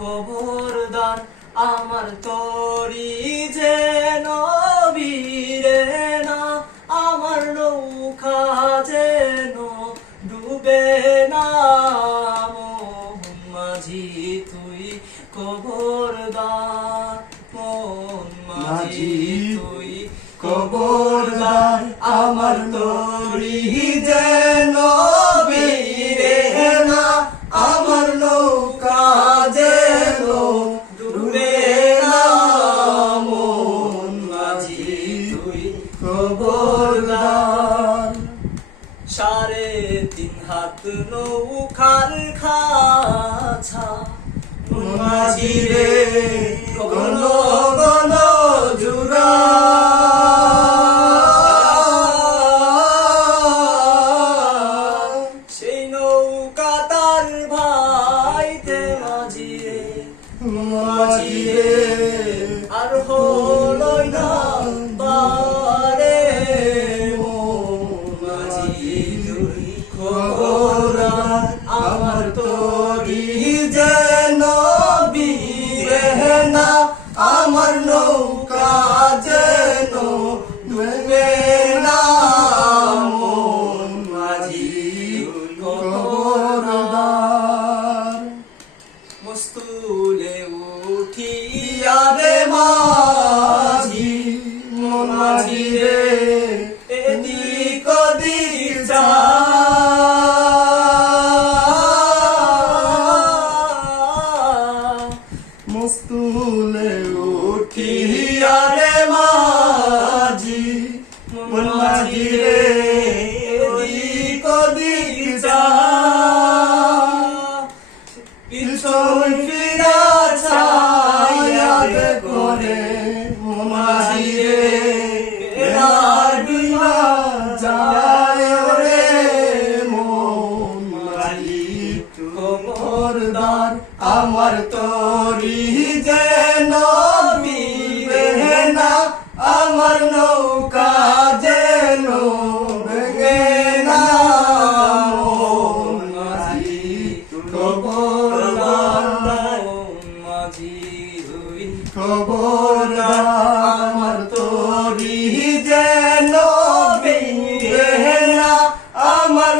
খবরদার আমার তরি যেন ভিড়ে না, আমার নৌকা যেন ডুবে না। মোহন মাঝি তুই খবরদার, মোহন মাঝি তুই খবরদার, আমার তরি যেন ভিড়ে না, আমার নৌকা যেন ডুবে না। মোহন মাঝি তুই খবরদার। 3.5 হাত নৌকার খাঁচা, মোহন মাঝি রে ঘন ঘন জুড়া। সেই নৌকা তার ভাইতে মাঝি রে, মাঝি রে আর হলো না পারে। মোহন মাঝি তুই খবরদার, আমার তরি যেন ভিড়ে না, আমার নৌকা যেন ডুবে না। মোহন মাঝি তুই খবরদার। মস্তুলে উঠিয়া রে মাঝি, মোহন মাঝি রে এদিক ওদিক যা। মস্তুলে উঠিয়া রে মাঝি, মোহন মাঝি রে এদিক ওদিক যা। পিছন ফিরা চাইয়া দেখো রে, মোহন মাঝি রে বেড়ার ডুইবা যায় রে। মোহন মাঝি খবরদার, আমার তরি যেন ভিড়ে না, আমার নৌকা যেন ভেঙে না। মোহন মাঝি খবরদার, মোহন মাঝি তুই খবরদার, আমার তরি যেন ভিড়ে না, আমার